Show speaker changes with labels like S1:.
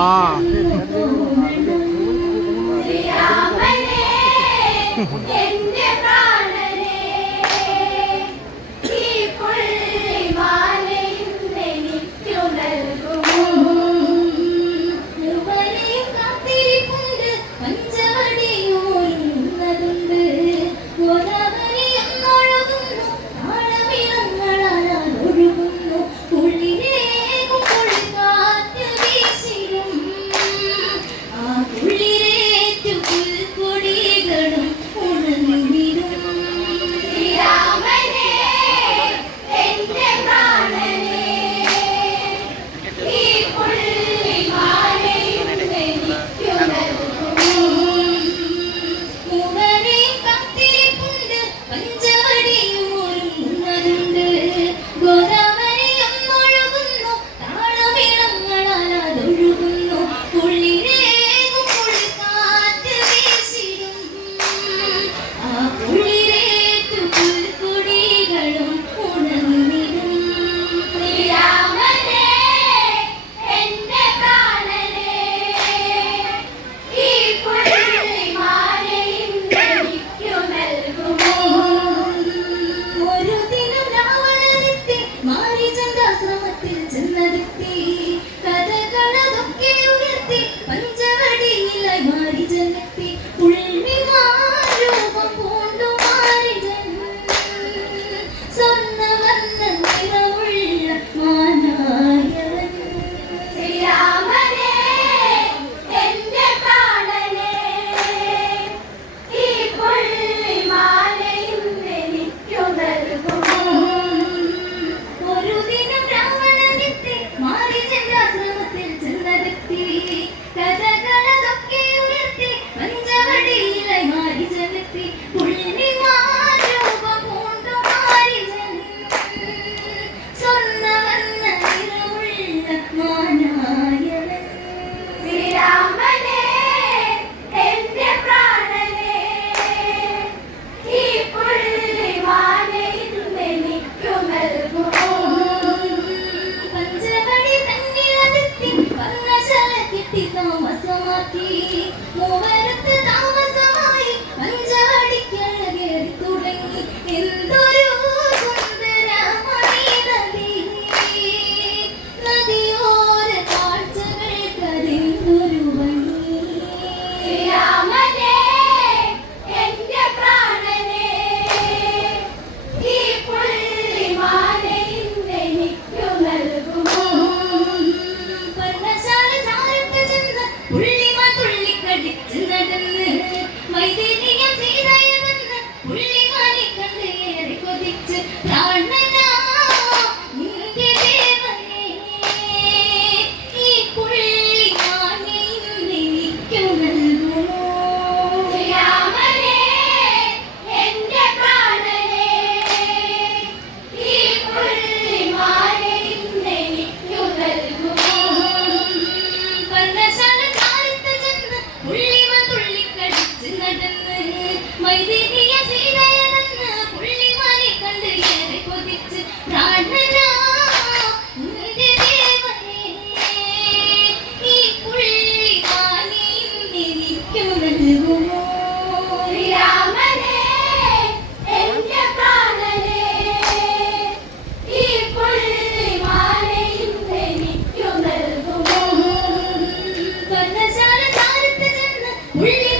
S1: 啊 We